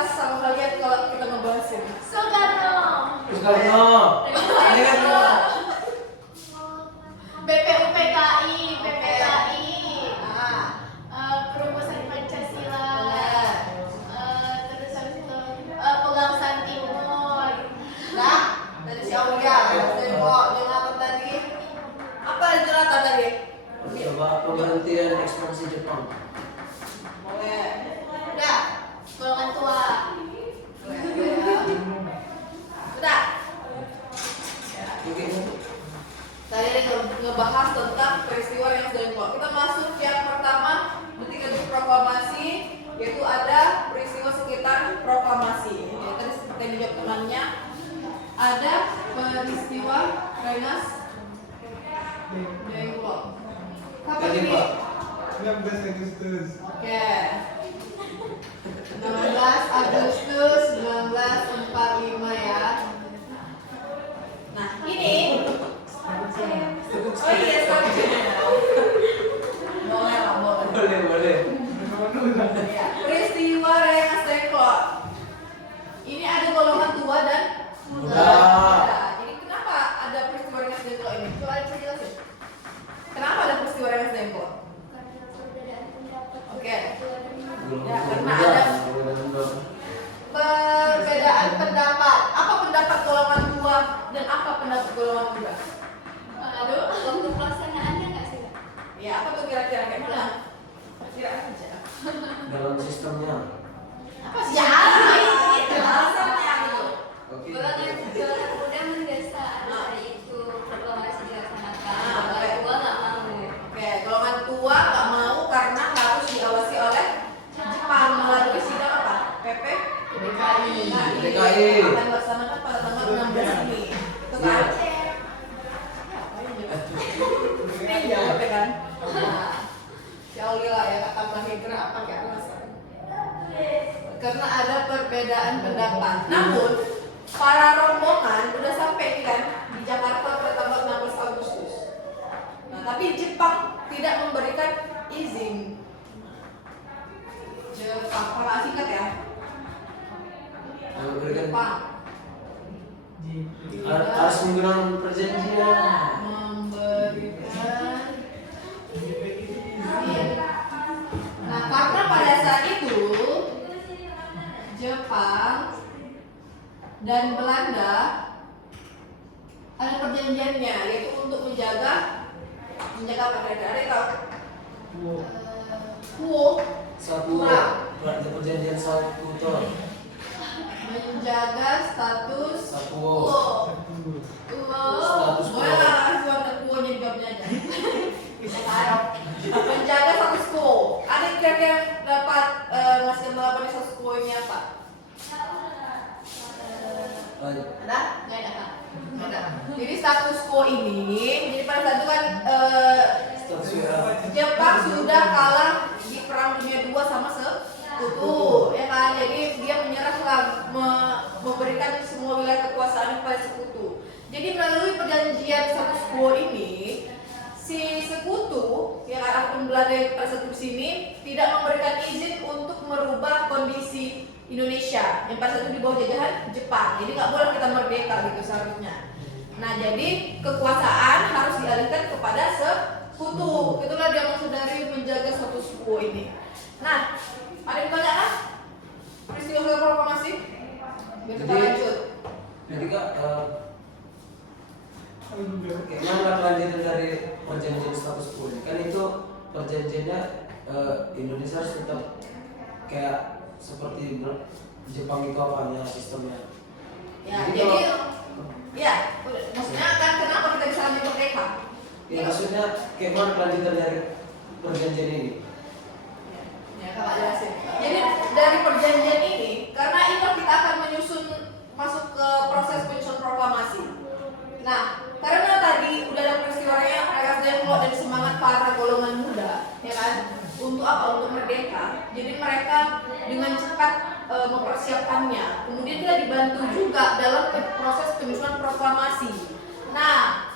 kelas sama kalian kalau kita ngebahas ini? Soekarno. Soekarno. Ini kan BPUPKI, PPKI. Perumusan Pancasila. Terus habis itu Pegangsaan Timur. Nah, dari si Aulia, Jonathan tadi. Apa Jonathan tadi? coba pemberhentian ekspansi Jepang. Boleh. Udah. Golongan tua. Udah. Oke. Tadi ada ngebahas tentang peristiwa yang sedang dibuat. Kita masuk yang pertama, ketika di proklamasi, yaitu ada peristiwa sekitar proklamasi. Ya, tadi seperti yang dijawab temannya, ada peristiwa Rengas Dengklok. Kapan Tadi, ini? Pak. 19 Agustus. Oke. 16 Agustus 1945 ya. Nah, ini oh iya, sorry. Boleh lah, boleh. Boleh. Ya, peristiwa Rengas Dengklok. Ini ada golongan tua dan muda. Jadi kenapa ada peristiwa Rengas Dengklok ini? Coba bisa jelasin. Kenapa ada peristiwa Rengas Dengklok? Karena perbedaan pendapat. Oke. Belum. Ya, karena ada perbedaan pendapat. Apa pendapat golongan tua dan apa pendapat golongan muda? Aduh, waktu pelaksanaannya nggak sih, Kak? Ya, apa tuh kira-kira kayak mana? Kira aja. dalam sistemnya. Apa sih? Ya, itu alasannya gitu. Oke. Golongan muda mendesak hari itu proklamasi dilaksanakan. Golongan tua nggak mau. Oke, golongan tua nggak mau karena harus diawasi oleh Jepang melalui sidang apa? PP DKI. Nah, ini DKI. akan dilaksanakan pada tanggal 16 ini. Itu kan? Ini jawab ya kan? Nah, si Aulila ya kata Mbak Hidra apa kayak alasan? Karena ada perbedaan pendapat. Namun para rombongan udah sampai nih kan di Jakarta pada tanggal 16 Agustus. Nah, tapi Jepang tidak memberikan izin. Jepang, para singkat ya. Berikan Jepang harus menggunakan perjanjian. memberikan izin. Nah, karena pada saat itu Jepang dan Belanda ada perjanjiannya, yaitu untuk menjaga apa ada tahu? Kuo Satu. Berarti perjanjian Saputo. menjaga status Sapuo. Status quo. boleh lah kasih warna kuonya jawabnya aja. Bisa kan? Menjaga status quo. Ada kira-kira dapat ngasih tanggapan status quo ini apa? Ada? Nggak ada, Kak. Ada. Jadi status quo ini, jadi pada saat itu kan Status WA. Jepang sudah kalah di Perang Dunia II sama sekutu, ya kan? Jadi dia menyerah memberikan semua wilayah kekuasaan kepada sekutu. Jadi melalui perjanjian status quo ini, si sekutu, ya kan, ataupun Belanda yang pada saat itu sini tidak memberikan izin untuk merubah kondisi Indonesia yang pada saat itu di bawah jajahan Jepang. Jadi nggak boleh kita merdeka gitu seharusnya. Nah, jadi kekuasaan harus dialihkan kepada sekutu. Itulah dia maksud dari menjaga status quo ini. Nah, ada yang tanya kan? Peristiwa setelah proklamasi? Biar kita Jadi- lanjut. Jadi Kak, gimana kelanjutan dari perjanjian status quo ini? Kan itu perjanjiannya Indonesia harus tetap kayak seperti Jepang itu apanya sistemnya. Ya, Jadi jadi kalau- ya, maksudnya kan kenapa kita bisa lanjut merdeka? Ya maksudnya kayak mana kelanjutan dari perjanjian ini? Ya, kakak jelasin. Jadi dari perjanjian ini, karena ingat kita akan menyusun masuk ke proses penyusunan proklamasi. Nah, karena tadi udah ada peristiwa Rengas Dengklok dan semangat para golongan muda, ya kan, untuk apa? Untuk merdeka. Jadi mereka dengan cepat mempersiapkannya. Kemudian kita dibantu juga dalam proses penyusunan proklamasi. Nah,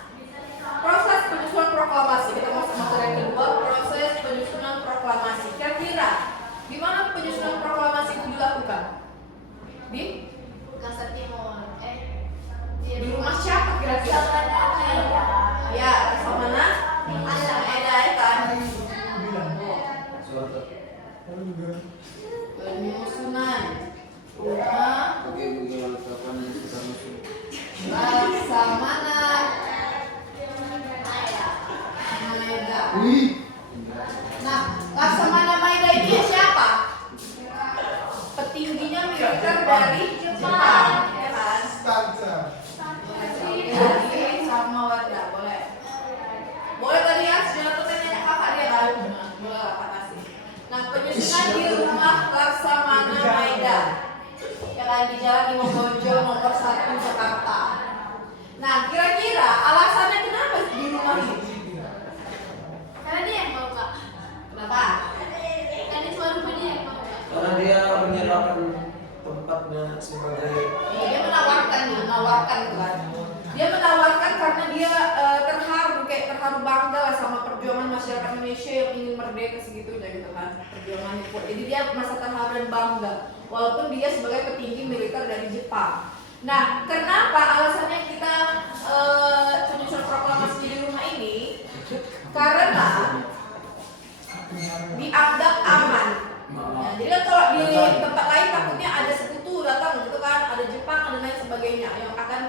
proses penyusunan proklamasi, kita masuk materi yang kedua, proses penyusunan proklamasi. Kira-kira gimana penyusunan proklamasi itu dilakukan? Jalan Imam Bonjol nomor 1 Jakarta. Nah, kira-kira alasannya kenapa di rumah ini? Karena dia yang mau Kak. Kenapa? Karena cuma rumah dia yang mau Kak. Karena dia menyerahkan tempatnya sebagai Dia menawarkan gitu kan. Dia menawarkan karena dia terharu bangga lah sama perjuangan masyarakat Indonesia yang ingin merdeka segitunya gitu kan, perjuangannya kuat. Jadi dia merasa terharu dan bangga walaupun dia sebagai petinggi militer dari Jepang. Nah, kenapa alasannya kita menyusun proklamasi di rumah ini? Karena dianggap aman. Ya, jadi kan kalau di tempat lain takutnya ada sekutu datang gitu kan, ada Jepang dan lain sebagainya yang akan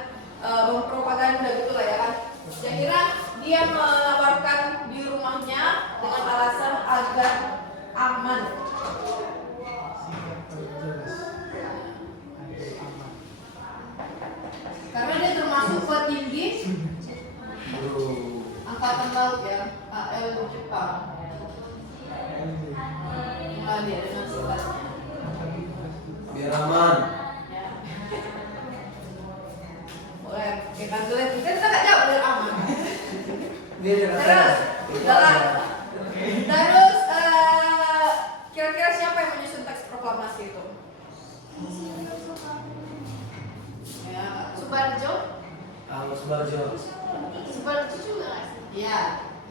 mempropaganda gitu lah ya kan. Saya kira dia menawarkan di rumahnya dengan alasan agar aman. Karena dia termasuk petinggi angkatan laut ya, AL Jepang. Nah, dia dengan singkatnya. biar aman. Ya. Boleh, kita tulis. Kita nggak jawab biar aman. Terus, jalan. Terus, kira-kira siapa yang menyusun teks proklamasi itu? Ya, Subarjo. Kalau Subarjo. Subarjo juga nggak sih? Iya.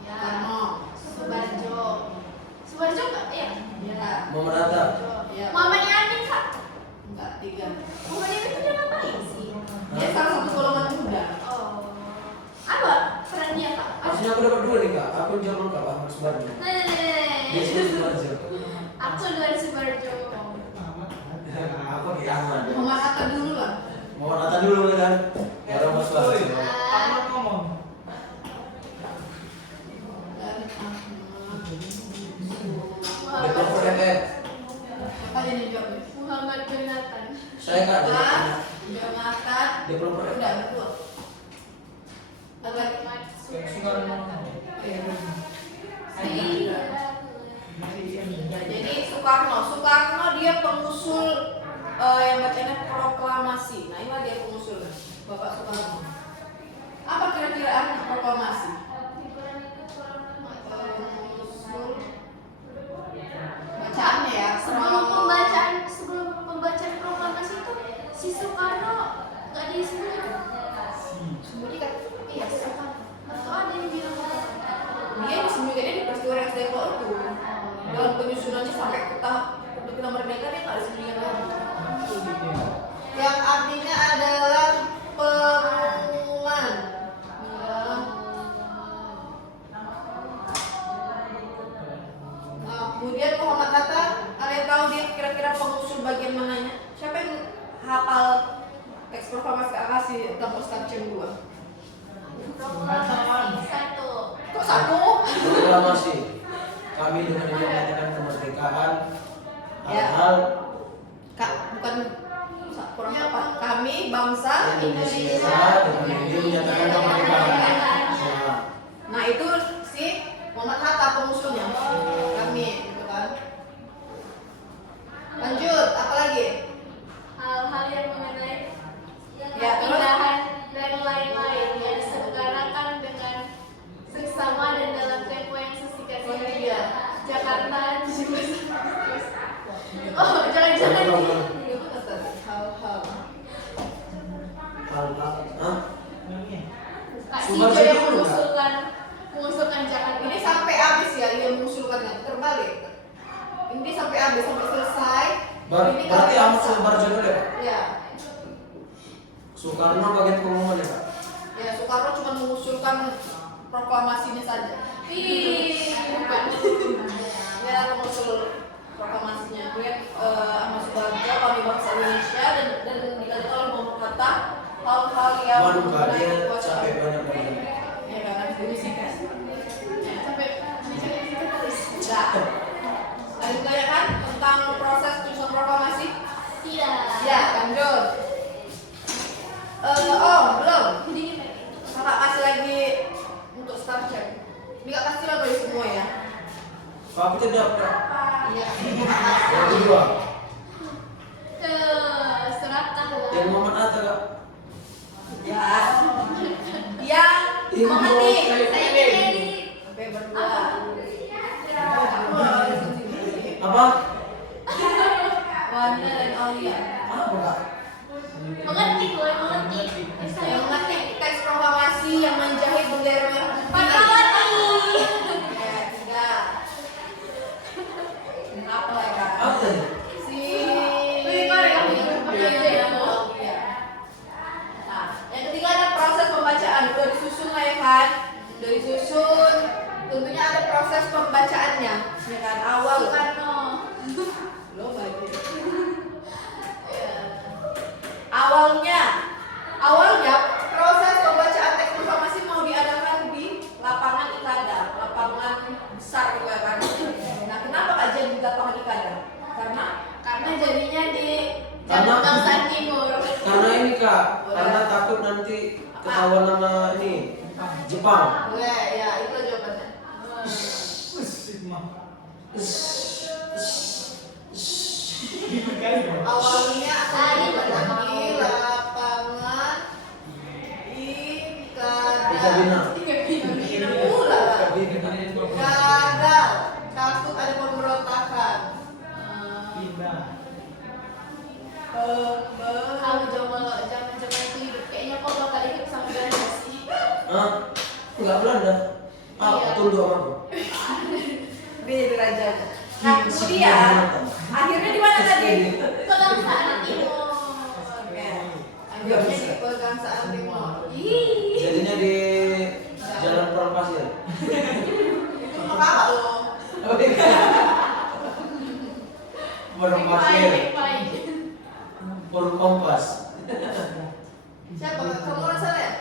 Ya. Karno. Subarjo. Subarjo nggak? Iya. Iya. Muhammad Hatta. Iya. Muhammad Yamin Kak. Enggak, 3. Muhammad Yamin itu dia ngapain sih? Dia salah satu golongan muda. Oh. Apa peran dia Kak? Harusnya aku dapat 2 nih kak. Aku jawab lengkap Ahmad Subarjo. Dia sudah Subarjo. Aku dari Subarjo. Aku di Ahmad. Muhammad Hatta dulu lah. Muhammad Hatta dulu kan. Baru Ahmad Subarjo. Ahmad ngomong. Dan Di kelompok MF. apa jadi jawabnya? Muhammad Jonathan. Saya kak. Jonathan. Di kelompok MF. Udah betul. Ada lagi? Soekarno. Iya. Iya. Ya, jadi Soekarno dia pengusul yang bacanya proklamasi. Nah, inilah dia pengusul Bapak Soekarno. Apa kira-kira arti proklamasi? Pengusul bacaannya ya. Sebelum pembacaan proklamasi itu si Soekarno nggak disebut. Sembunyikan. Iya, Soekarno. Atau ada yang bilang Dia disembunyikannya di peristiwa Rex Depok itu. Dalam penyusunannya sampai ke tahap kita merdeka dia nggak disembunyikan lagi. Yang artinya adalah pengumuman. Nah, kemudian Muhammad Hatta, ada yang tahu dia kira-kira pengusul bagian mananya? Siapa yang hafal teks proklamasi kasih tentang Ustaz Cem 2? proklamasi satu. Kok satu? Proklamasi. Kami dengan ini menyatakan kemerdekaan. Hal-hal Kak, bukan kurang apa? Kami bangsa Indonesia dengan ini menyatakan kemerdekaan. Nah, Nah itu si Muhammad Hatta pengusulnya. Kami, gitu kan. Lanjut, apa lagi? Hal-hal yang mengenai Ya, terus? keindahan dan lain-lain yang diselenggarakan dengan seksama dan dalam tempo yang sesingkat-singkatnya. Jakarta 17 Agustus. Oh, jangan-jangan Itu kata hal-hal. hal-hal. Hah? Kak Subarjo Sijo yang dulu, mengusulkan Jakarta. Ini sampai habis ya dia mengusulkannya, terbalik. Ini sampai habis, sampai selesai. Ini Berarti kalau Ahmad bisa. Subarjo dulu ya Pak? Ya, Soekarno bagian pengumuman ya Pak? ya Soekarno cuma mengusulkan proklamasinya saja. Bukan. Ya pengusul proklamasinya. Kemudian Ahmad Subarjo, kami bangsa Indonesia dan dikatakan oleh Muhammad Hatta hal-hal yang Waduh kak, dia kekuasaan. capek banyak banget. Ya kan, habis ini kan. Ya. Sampai bicara terus. Nah, ada ditanyakan tentang proses penyusunan proklamasi? Tidak. Ya, lanjut. Oh, belum. Jadi gimana? Kakak kasih lagi untuk start check. Ini kak kasih lah dari semua ya. Pak, aku tidak Pak. Iya. Yang kedua. Surat tanggal Yang Muhammad Atta kak. Ya. Yang mengetik. Saya Kennedy. Sampai berdua. Apa? Wanda dan Aulia. Apa kak? Mengetik loh, mengetik. Yang mengetik teks proklamasi yang menjahit bendera merah putih. Fatmawati. Ya, tiga. Apa ya kak? Apa tadi? Si Wih, Korea, Aulia. Nah, yang ketiga ada proses pembacaan. Udah disusun lah ya kan? Udah disusun. Tentunya ada proses pembacaannya, ya kan? Awal Soekarno. lo bagi. Awalnya proses pembacaan teks proklamasi mau diadakan di lapangan Ikada, lapangan besar gitu ya kan. Nah, kenapa Kak Jen di lapangan Ikada? Karena jadinya di Karena- Jakarta Timur. Karena ini kak, karena takut nanti ketahuan nama ini Jepang. boleh ya, itu jawabannya. Sigma. Awalnya akan diadakan di lapangan Ikabina. Ikada pula. Gagal, takut ada pemberontakan. Kamu zaman itu hidup kayaknya kok bakal ikut sama Belanda sih. Hah? Enggak Belanda. Ah, Iya. tunduk sama aku. Dia jadi raja. Nah, kemudian akhirnya di mana tadi? Kebangsaan Timur. Oke. Akhirnya di Pegangsaan Timur. Ih. Jadinya di Jalan Perang Pasir. Itu mau kakak lo. Perang Pasir. Baik. Forum Kompas. Siapa? Kamu orang sana ya?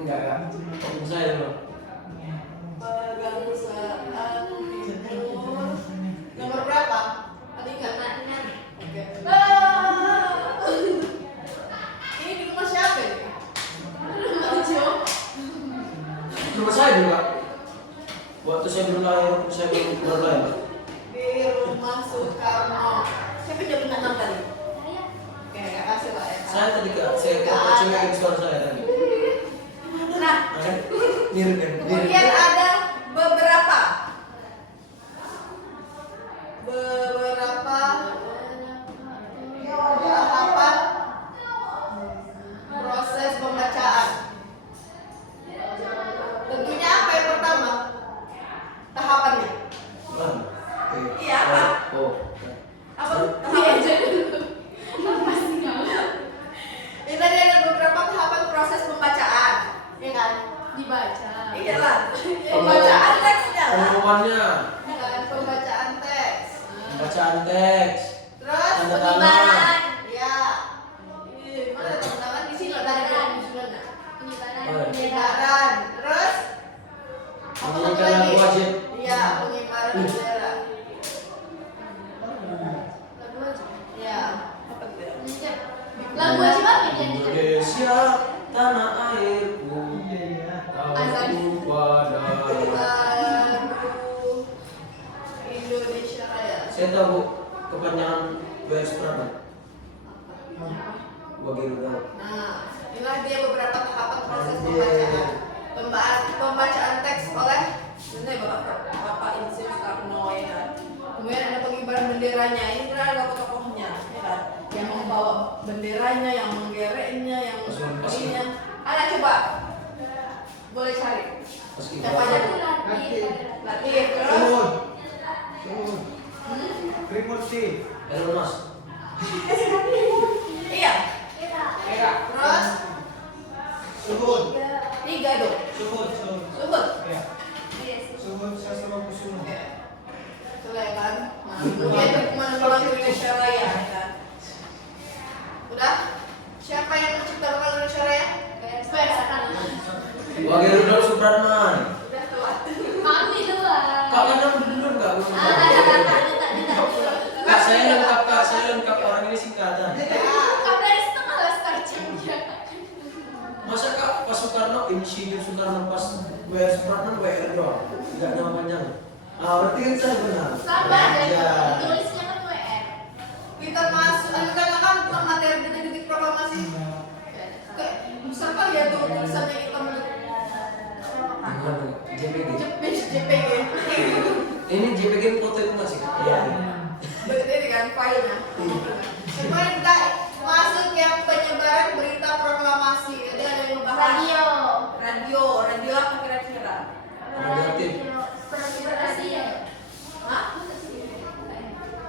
Enggak kak. Forum saya loh. Pegangsaan Timur. Nomor berapa? Ada ingat? Oke. Ini di rumah siapa ini? Rumah saya juga. Waktu saya belum lahir, saya belum lahir. Di rumah Soekarno. Siapa yang jawab 6 tadi? Oke, gak kasih lah ya. Saya tadi kak, saya kecilin suara saya tadi. Nah, Akan niru kan? kemudian ada beberapa tahapan proses pembacaan. Tentunya apa yang pertama? Tahapannya. Iya, apa? Oh. Apa? Iya, Tahapan. jadi apa sih kamu? Ini tadi ada beberapa tahapan proses pembacaan, ya kan? Dibaca. Iyalah, pembacaan teksnya lah. Pengumumannya, Ya kan? Pembacaan teks. bacaan teks, Terus tanda pengibaran. tangan. ya. Ih, mana ada teman-teman di sini tadi ada susulannya. Pengibaran Oh, iya. bendera. Pengibaran. Terus apa satu Menyanyikan lagi? lagu wajib. Iya, pengibaran bendera. Lagu aja. Iya. Apa tuh ya? Mencet. Lagu aja apa yang dinyanyikan? Indonesia tanah airku, Azan. aku padamu. Lagu Indonesia Raya. Saya tahu kepanjangan WR Supratman. Bagaimana? Nah, inilah dia beberapa tahapan proses pembacaan. Pembacaan teks oleh ini Bapak Insinyur Soekarno ya kan. Kemudian ada pengibaran benderanya. Ini sebenarnya ada tokoh-tokohnya, ya kan. Yang membawa benderanya, yang menggereknya, yang ininya. Anak coba, boleh cari. Meski Siapa aja? Latif, terus. Trimurti. Elon Musk. Iya. Terus Suhud. 3 dong. Suhud. Subut. Ya. Suhud Sastrokusumo. Oke. Itulah ya kan. Nah, kemudian dukungan Bank Indonesia Raya ya kan. Udah? Siapa yang menciptakan Bank Indonesia Raya? Wakil Rudolf Supratman. Udah tua. Kami dua. Kak kan dulu enggak belum. Kak saya lengkap orang ini singkatan. Kamu dari setengah lah startingnya. Masa kak pas Soekarno, Insinyur Soekarno pas WR Supratman WR doang, nggak nama panjang. Ah berarti kan saya benar. Sama aja. Ya. Tulisnya kan WR. Kita masuk, karena kan materi detik-detik proklamasi. Kayak besar kali ya tuh tulisannya hitam tuh. Gimana? JPG. JPG. Ini JPG foto itu masih. Iya. Berarti ini kan filenya. Kemarin kita masuk yang penyebaran berita proklamasi. Jadi ada yang ngebahas radio apa kira-kira? Radioaktif. Hah?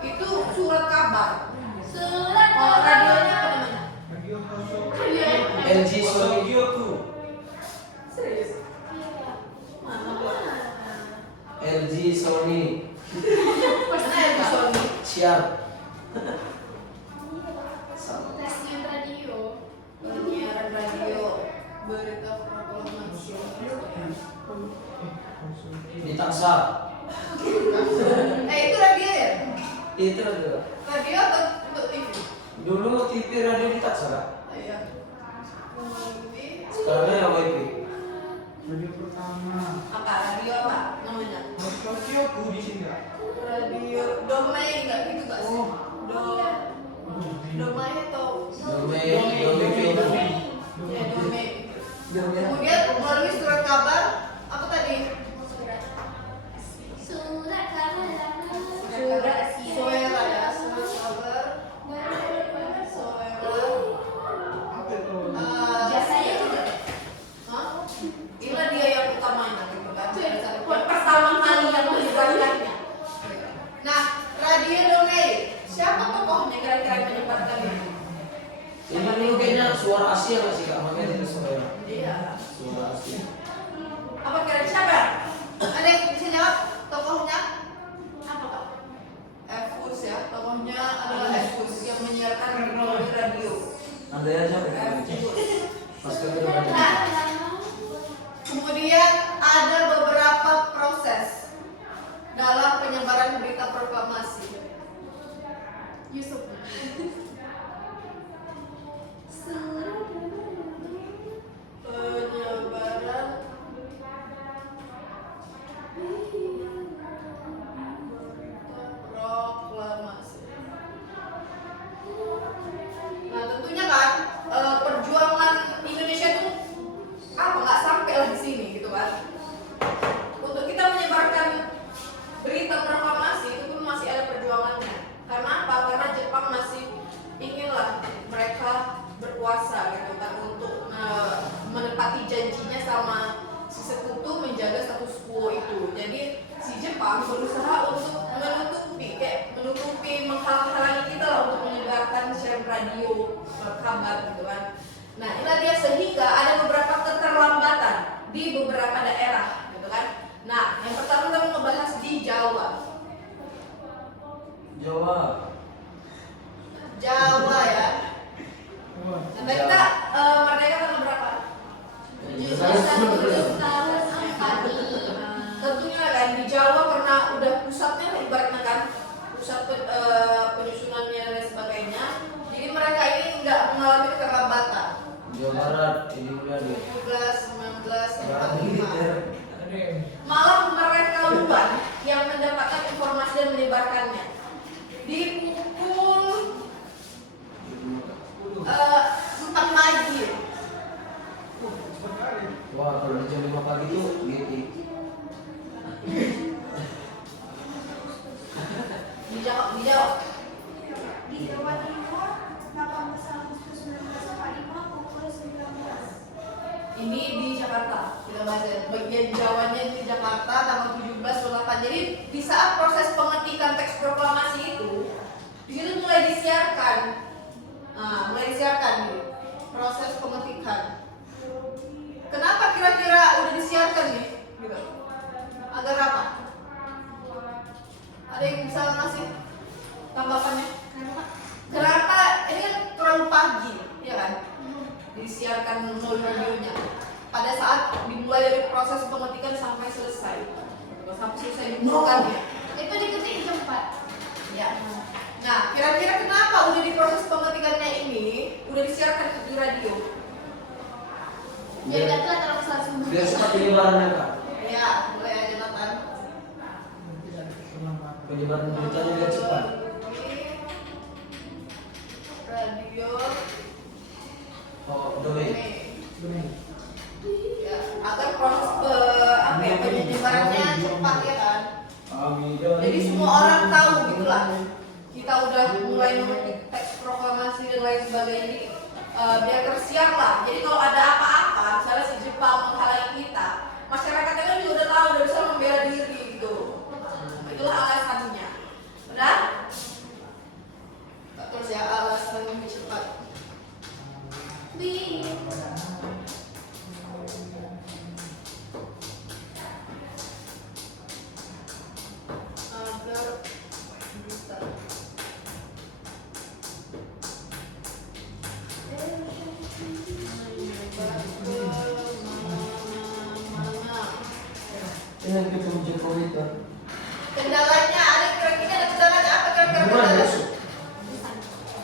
Itu surat kabar. Surat Oh, radionya apa namanya? Radio kosong. LG Sony. Radioku. Serius? Mana? LG Sony. Mana ya Pak Sony? Siap. stasiun radio. Penyiaran radio berita proklamasi. Di Taksa. Itu radio ya? Itu radio. Radio atau untuk TV? Dulu TV radio di Taksa. Kak. Iya. Sekarang ya WiFi. Radio pertama. Apa radio apa namanya? Radioku di sini Kak. Radio Domai enggak gitu Kak? Oh. Domai atau Domai. ya Domai. Kemudian melalui surat kabar apa tadi? Surat kabar. Surat Soera ya, surat kabar Soera. Apa itu? Jasanya juga. Hah? Inilah dia yang utamanya gitu kan. Pertama kali yang menyebarkannya. Nah, Radio Domai. Siapa tokohnya kira-kira yang menyebarkan ini? Ini dulu kayaknya suara Asia nggak sih Kak? Makanya itu suara. Iya. Suara Asia. Apa kira-kira siapa? Ada yang bisa jawab tokohnya? Apa Kak? Efus ya, tokohnya adalah Efus yang menyiarkan melalui radio. Andai aja Kak. Efus. Pas kedua ada. Nah, kemudian ada beberapa proses dalam penyebaran berita proklamasi. Yusuf. Penyebaran proklamasi. Nah tentunya kan perjuangan Indonesia itu apa nggak sampai lah di sini gitu kan. Untuk kita menyebarkan berita proklamasi itu pun masih ada perjuangannya. Karena apa? Karena Jepang masih inginlah mereka berkuasa gitu kan untuk menepati janjinya sama si sekutu menjaga status quo itu. Jadi si Jepang berusaha untuk menutupi menghalang-halangi kita lah untuk menyebarkan siaran radio kabar gitu kan. Nah inilah dia sehingga ada beberapa keterlambatan di beberapa daerah gitu kan. Nah yang pertama kita mau ngebahas di Jawa. Jawa ya. Nah, tadi kita merdeka tanggal berapa? 17 tahun Tentunya kan di Jawa karena udah pusatnya ibaratnya kan pusat penyusunannya dan sebagainya. Jadi mereka ini nggak mengalami keterlambatan. Jawa Barat ini udah di 17, 19, Barat 45. Malah mereka duluan yang mendapatkan informasi dan menyebarkannya. Di pukul 4 pagi. Wah kalau di jam 5 pagi tuh GT. Dijawab. Di Jawa Timur 18 Agustus 1945 pukul 19. Ini di Jakarta, kita bahas ya. Bagian Jawanya di Jakarta tanggal 17/8. Jadi di saat proses pengetikan teks proklamasi itu, di situ mulai disiarkan. Nah, mulai disiarkan nih proses pengetikan. Kenapa kira-kira udah disiarkan nih? Gitu. Agar apa? Ada yang bisa ngasih tanggapannya? Kenapa ini kan terlalu pagi, ya kan? Disiarkan melalui radionya. Pada saat dimulai dari proses pengetikan sampai selesai. Sampai selesai dibukukannya. itu diketik jam 4. Ya. Nah, kira-kira kenapa udah di proses pengetikannya ini udah disiarkan di radio? Biar nggak telat terlalu langsung. Biar cepat penyebarannya Kak. Ya, mulai aja Nathan. Penyebaran beritanya biar cepat. Radio Oh, domain. Ya, agar proses penyebarannya cepat ya kan. Jadi semua orang tahu gitulah. Kita udah mulai memetik teks proklamasi dan lain sebagainya ini biar tersiar lah. Jadi kalau ada apa-apa, misalnya si Jepang menghalangi kita, masyarakatnya kan juga udah tahu, udah bisa membela diri gitu. Itulah alasannya. Benar? Terus ya alasan lebih cepat. Agar bisa. Ini yang ketemu Jokowi kan. Kendalanya, ada kira-kira ada kendalanya apa kira-kira Gimana kendalanya? masuk?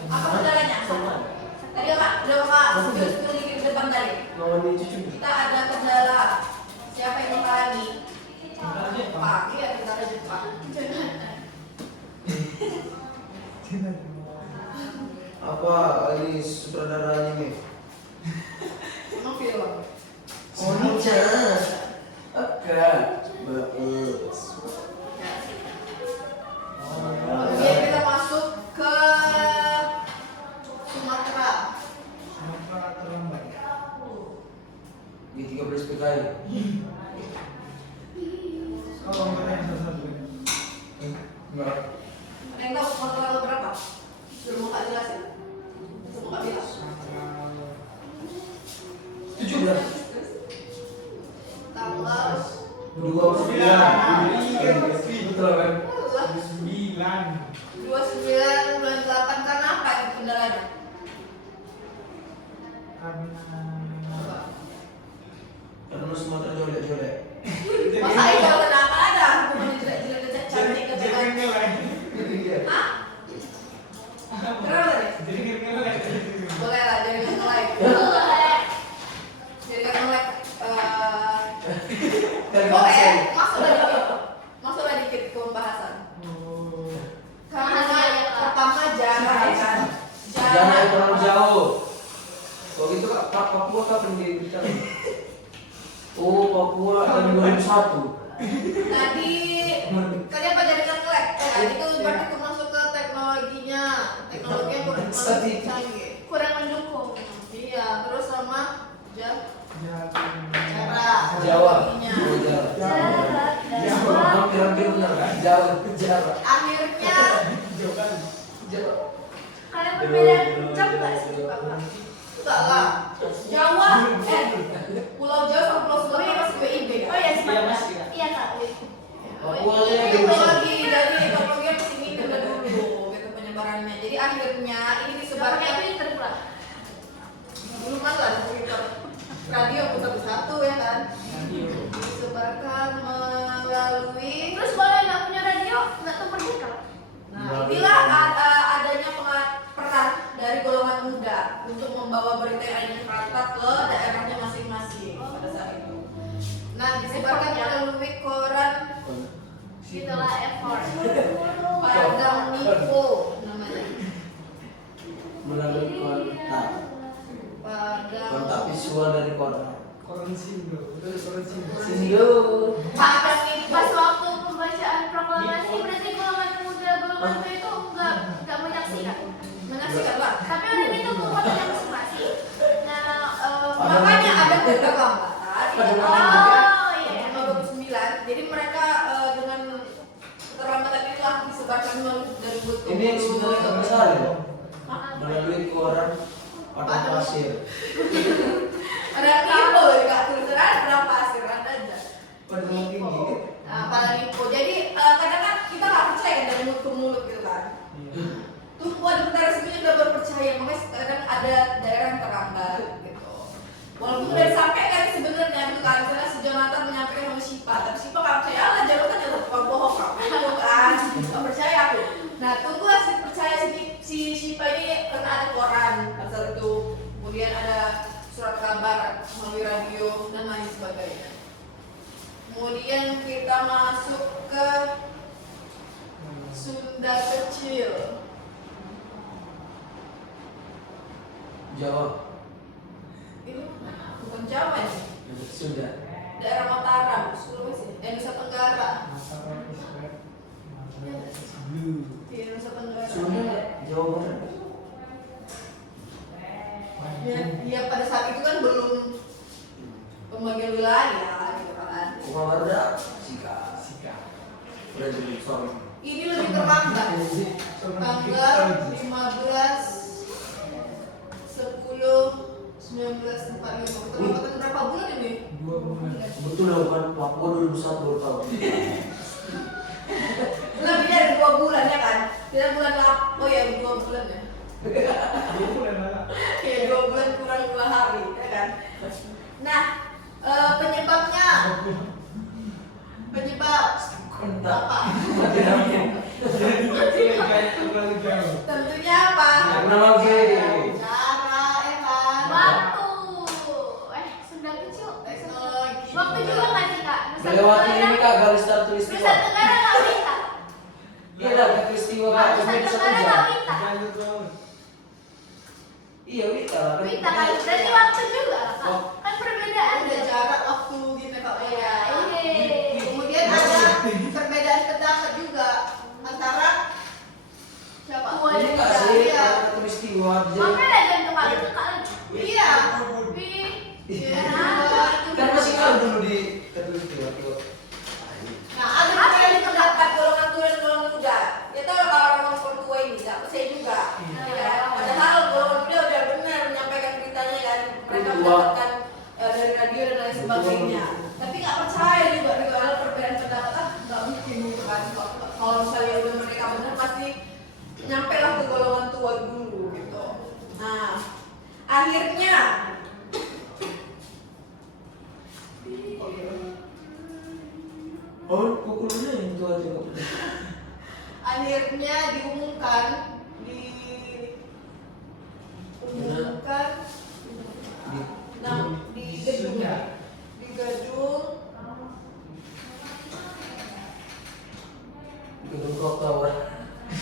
Apa kendalanya? Tadi apa? Udah Pak, spill dikit di depan tadi. Lawan cucu. Kita ada kendala. Siapa yang menghalangi? Pak, iya kita ada Jepang. Apa ini sutradara anime? Emang film. Onichan. Oke. Bagus. Oke, kita masuk ke Sumatera. Di 13 PKI. Kalau nggak yang satu. Enggak. Ada yang tahu Sumatera tanggal berapa? Sebelum Kak jelasin. Sebelum Kak bilang. 17. Tanggal 29. Betul kan? 29 bulan 8 karena apa itu kendalanya? Karena Sumatera jolek-jolek. Masa itu kalau kenapa ada hubungannya jelek-jelek cantik katakan? Hah? Kenapa tadi? Boleh lah jadi nge-like. Jadi nge-like. Boleh, masuklah dikit ke pembahasan. Karena pertama jarak ya kan. Jangan yang terlalu jauh. Kalau gitu Kak, Papua kapan dibicara? Oh, Papua tahun 2001. Tadi kalian apa jadi nge-like? Itu berarti termasuk ke teknologinya. Teknologinya kurang canggih. Kurang mendukung. Iya, terus sama jarak. Jawa. Teknologinya. Oh, Jawa. Jarak. Hampir benar kan? Jawa. Akhirnya Jawa. Kalian berbeda jam nggak sih Bapak? enggak lah. Jawa, Pulau Jawa sama Pulau Sumatera masih PIB kan? Oh ya Sumatera. Iya Kak. Papua Ini nya teknologi, jadi teknologi harus ini dulu gitu penyebarannya. Jadi akhirnya ini Sebenarnya disebarkan Twitter pula. dulu kan lah di Twitter, radio pun satu ya kan? Disebarkan melalui. Terus boleh nggak punya radio nggak tuh merdeka? Nah, inilah adanya peran dari golongan muda untuk membawa berita yang ada di Jakarta ke daerahnya masing-masing pada saat itu. Nah, disebarkan melalui koran Gitulah effort. Padang Nipo namanya. melalui kontak Padang visual dari kota. Koran Sindo, betul koran Sindo. Sindo. Padang Nipo. Pas waktu pembacaan proklamasi berarti golongan muda golongan tua itu nggak menyaksikan. Menyaksikan lah. Tapi udah itu ke kotanya masing-masing. Nah, Makanya ada keterlambatan. oh iya. 29. Jadi mereka dengan keterlambatan itulah disebarkan melalui dari buku. Ini sebenarnya nggak besar ya. Maaf. Melalui koran padang pasir. Ada info loh kak, tulisan berapa pasir ada aja. Padang tinggi. Nah, padang info. Jadi kadang kan kita nggak percaya kan dari mulut ke mulut gitu kan. Tuh ada bentar resminya udah baru percaya, makanya kadang ada daerah yang terlambat gitu. Walaupun udah disampaikan sebenarnya gitu kan, misalnya si Jonathan menyampaikan sama Sipa, tapi Sipa nggak percaya, lah jalur kan jalur tukang bohong kok, gitu kan, nggak percaya aku. Nah tunggulah si percaya si Sipa ini karena ada koran pasal itu, kemudian ada surat kabar melalui radio dan lain sebagainya. Kemudian kita masuk ke Sunda Kecil. Jawa. Ini bukan Jawa ini. Sunda. Daerah Mataram, Sulawesi, Nusa Tenggara. Mataram is red. Mataram is blue. Di Nusa Tenggara. Sunda Jawa Barat. Ya pada saat itu kan belum pembagian wilayah gitu kan. Warda Sika. Sika. Udah jadi sorry. Ini lebih terlambat. Tanggal 15 10 1945. Keterlambatan berapa bulan ini? 2 bulan. Betul lah kan Papua 2001 baru tahu. Lebih dari 2 bulan ya kan? Kita bulan 8. Oh ya 2 bulan ya. 2 bulan lah. Ya 2 bulan kurang 2 hari ya kan. Nah, penyebabnya Kontak. apa? Terlalu jauh. Tentunya apa? Karena lagi. Cara ya kan. Waktu. Sunda kecil. Teknologi. Waktu juga nggak sih kak? Nusa Melewati ini Tenggara. kak garis start Nusa tulistiwa. Tenggara nggak minta. Iya lah kak peristiwa kak. Nusa Ini bisa Tenggara nggak kerja. minta. Jalur laut. Iya Wita lah. Minta kan? Berarti waktu juga kak. Kan perbedaan. Ada jarak waktu gitu Kak ya. Iya. Kemudian ada perbedaan pendapat juga antara siapa? Tua Ini dan kak muda. sih Iya. peristiwa. Makanya ada yang tukang itu kak. Iya. Ih. Iya. Kan masih kan dulu di katulistiwa tuh. Nah, ada juga yang pendapat golongan tua dan golongan muda. Kita orang-orang tua ini nggak percaya juga. Ya, padahal golongan muda udah benar menyampaikan beritanya kan. Mereka Tua. mendapatkan dari radio dan lain sebagainya. Tapi nggak percaya juga ada perbedaan pendapat. Nggak mungkin gitu kan. Kalau misalnya udah mereka benar pasti nyampe lah ke golongan tua dulu gitu. Nah, akhirnya Oh, kukulnya yang tua juga. akhirnya diumumkan Di di gedung gedung clock tower.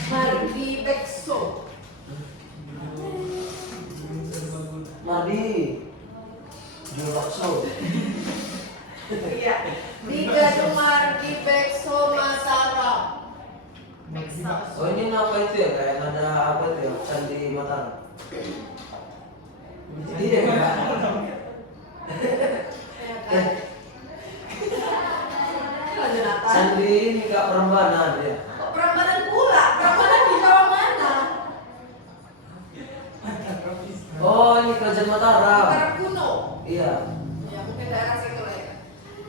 Mardi Bekso. Mardi. Jual bakso. Iya, di gedung Mardi Bekso Mataram. Oh ini apa itu ya kayak ada apa itu ya candi Mataram. Iya kan? Ya kan? Ada apa? Candi ini kak Prambanan ya. Kok Prambanan pula? Prambanan di Jawa mana? Oh ini kerajaan Mataram. Mataram kuno. Iya. Ya mungkin daerah situ lah ya.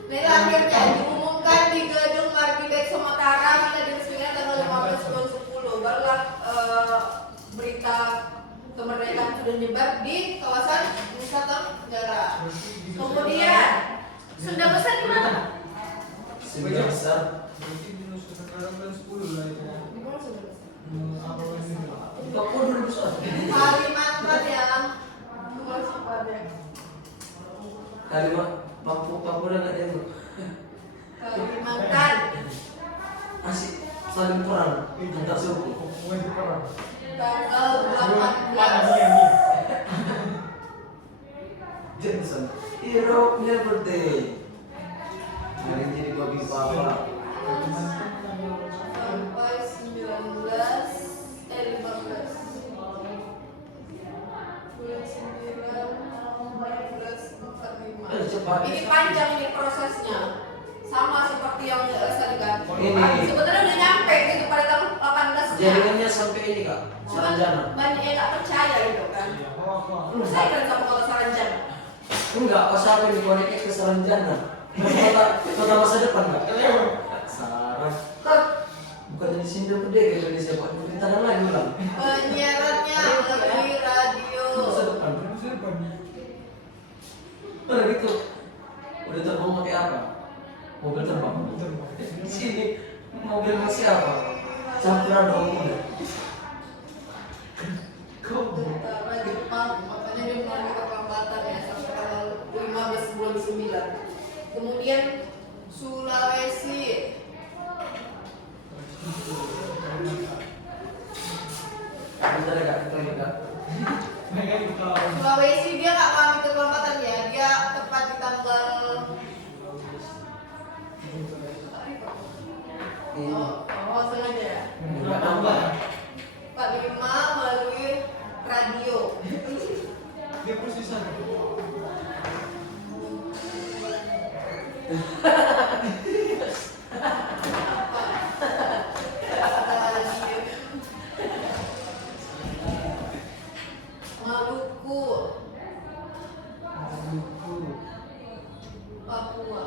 Nah akhirnya diumumkan di gedung Mardi Bekso Mataram hingga diresmikan tanggal 15 bulan 10. Barulah berita kemerdekaan sudah nyebar di kawasan Nusa Tenggara. Kemudian Sunda besar di mana? Sunda besar. Berarti di Nusa Tenggara bulan 10 lah itu. di mana Sunda Besar? Apa ini? Papua dulu besar. Kalimantan ya. Luas pada Kalimat Papua dan ada yang Kalimantan. asik saling perang antar suku. Wajib perang. Tanggal Mana 18. dia nih? Johnson, hero never day. Hari jadi babi papa. Sampai 15 bulan 9 Cepat. ini panjang ini prosesnya sama seperti yang tadi kan Ini. sebenarnya udah nyampe gitu pada tanggal 18 nya Jaringannya sampai ini kak, cuman Saranjana. banyak yang gak percaya gitu kan percaya kan sama kota Saranjana Enggak, pas sampai di koneknya ke Saranjana. Kota masa depan kak. Sarang. Kan bukan di sini dapat deh ke Indonesia kok di tanah lain ulang. penyiarannya melalui radio Masa depan. Mana gitu? Udah terbang pakai apa? Mobil terbang. Di sini mobil masih apa? Campuran dong udah. tentara Jepang makanya dia mengalami keterlambatan ya sampai tanggal 15 bulan 9 kemudian Sulawesi Bentar ya kak, kita lihat kak. Sulawesi dia nggak mengalami keterlambatan 31. Maluku, Maluku. Papua.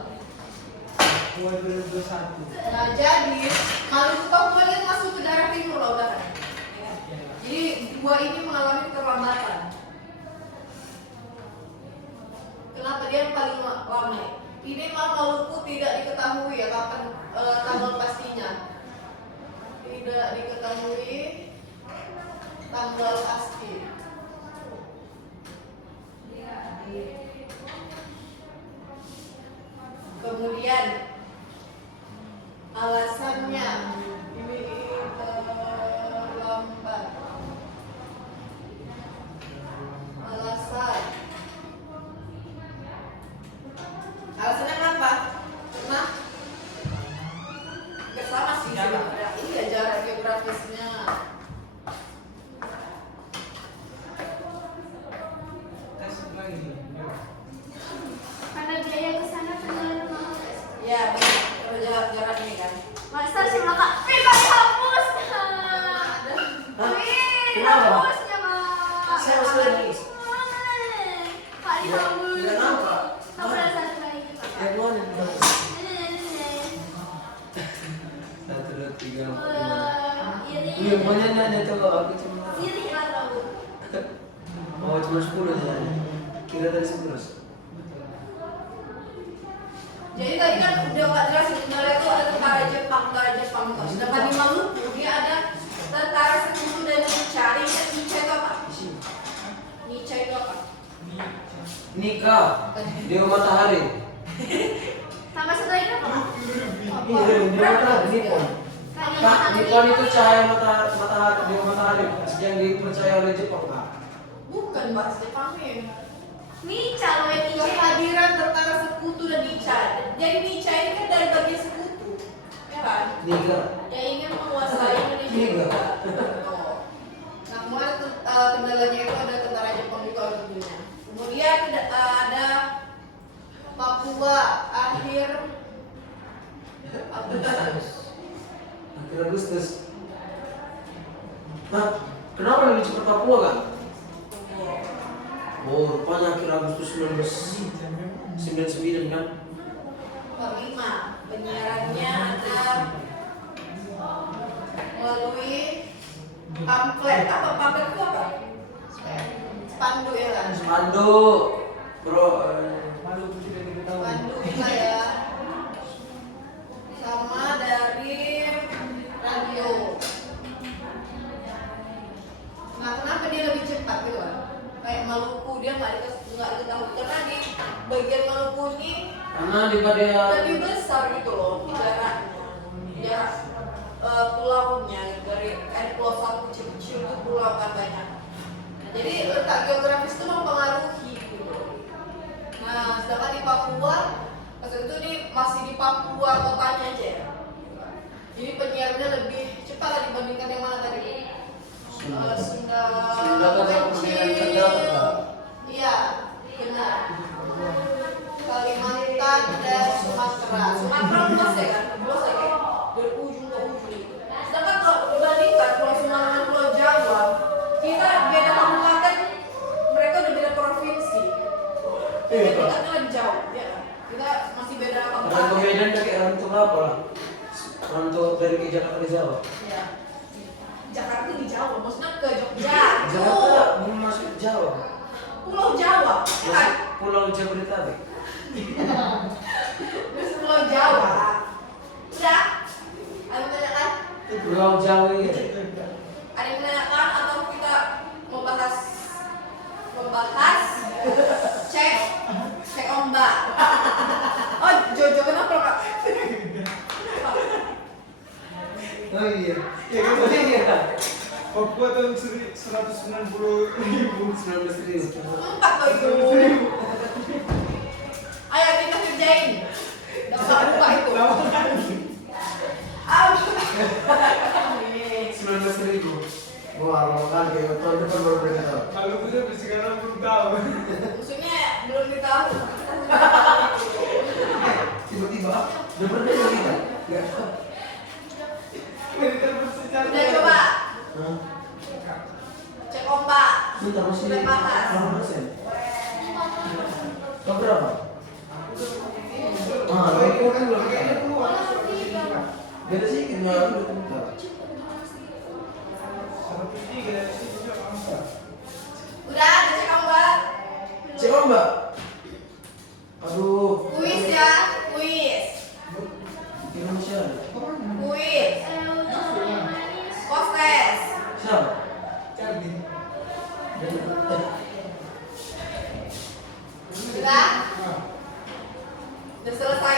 Papua 2021. Nah jadi Maluku Papua ini masuk ke daerah timur loh udah kan. Jadi dua ini mengalami keterlambatan. Kenapa dia yang paling lama? Ini Maluku tidak diketahui ya kapan tanggal pastinya. Tidak diketahui tanggal pasti. Kemudian alasannya ini terlambat. Alasannya kenapa? Karena nggak sama sih sebenarnya. Iya jarak geografisnya. Tes lagi. Karena biaya ke sana terlalu mahal. Ya benar. Kalau jarak ini kan. Masa sih Kak? Kak hapus. Kenapa? Hapusnya Kak. Saya harus lagi. Kak dihapus. Tidak nampak. Kamu ada satu lagi Kak. Yang mana di dalam? 1, 2, 3, 4, 5. Iya, pokoknya nanya coba aku cuma. Iri lah kamu. Oh, cuma 10 aja. Kira tadi 11. Jadi tadi kan udah nggak jelas sebenarnya itu ada tentara Jepang. Sedangkan di Maluku dia ada tentara sekutu dan Nica. Nica itu apa? Nica itu apa? Nikah. Dewa Matahari. Sama satu lagi apa Kak? Iya, Dewa Matahari. Nippon. Kak, Nippon itu cahaya matahari, Dewa Matahari yang dipercaya oleh Jepang, Kak. Bukan bahas Jepangnya. Nica loh yang Nica. Kehadiran tentara sekutu dan Nica. Jadi Nica ini kan dari bagian sekutu, ya kan? Niga. Yang ingin menguasai Indonesia Iya. juga. Betul. Nah kemudian kendalanya itu ada tentara Jepang juga tentunya. Kemudian ada Papua akhir Agustus. Hah? Kenapa lebih cepat Papua, Kak? Oh, rupanya akhir Agustus 1999 kan? kelima penyiarannya ada melalui pamflet. Apa pamflet itu apa? Spanduk ya kan? Spanduk, bro. Maluku tidak diketahui. Spanduk juga ya. Sama dari radio. Nah kenapa dia lebih cepat gitu kan? Kayak Maluku dia nggak diketahui karena di bagian Maluku ini Karena daripada lebih besar gitu loh jarak pulaunya dari pulau satu kecil-kecil itu pulau kan banyak. Nah, jadi letak geografis itu mempengaruhi gitu. Nah sedangkan di Papua pas itu nih masih di Papua kotanya aja ya. Jadi penyiarannya lebih cepat lah dibandingkan yang mana tadi? Sunda Sunda kan pemilihan terdapat, Kak. Iya benar. Kalimantan dan Sumatera. Sumatera luas ya kan? Luas ya kayak dari ujung ke ujung. Sedangkan kalau dibandingkan Pulau Sumatera dan Pulau Jawa, kita beda kabupaten, mereka udah beda provinsi. Jadi kita lebih jauh, ya kan? Kita masih beda orang ke kabupaten. Medan kayak rantau apa lah? Rantau dari ke Jakarta ke Jawa. Ya. Jakarta di Jawa, maksudnya ke Jogja. Jakarta belum masuk Jawa. Pulau Jawa, ya kan? Masuk Pulau Jabodetabek. Terus Pulau Jawa. Udah? Ada yang menanyakan? Pulau Jawa ya. Ada yang menanyakan atau kita membahas cek ombak. Oh Jojo kenapa Kak? Oh iya. Ya kemudian ya. Papua tahun 190.000. 19.000. Empat loh itu. Ayo kita kerjain. Dapat buka itu. Ah, 19.000. Wah, lama kali kayak tahun depan baru boleh tahu. Maluku sampai sekarang belum tahu. sudah bahas. Berapa persen? Kau berapa? Itu kan belum beda sih, kenal dulu bentar. Udah, cek kamu Mbak. Cek Mbak. Aduh. Kuis ya, kuis. Indonesia. Kuis. Postes. Siapa? Sudah? Sudah selesai.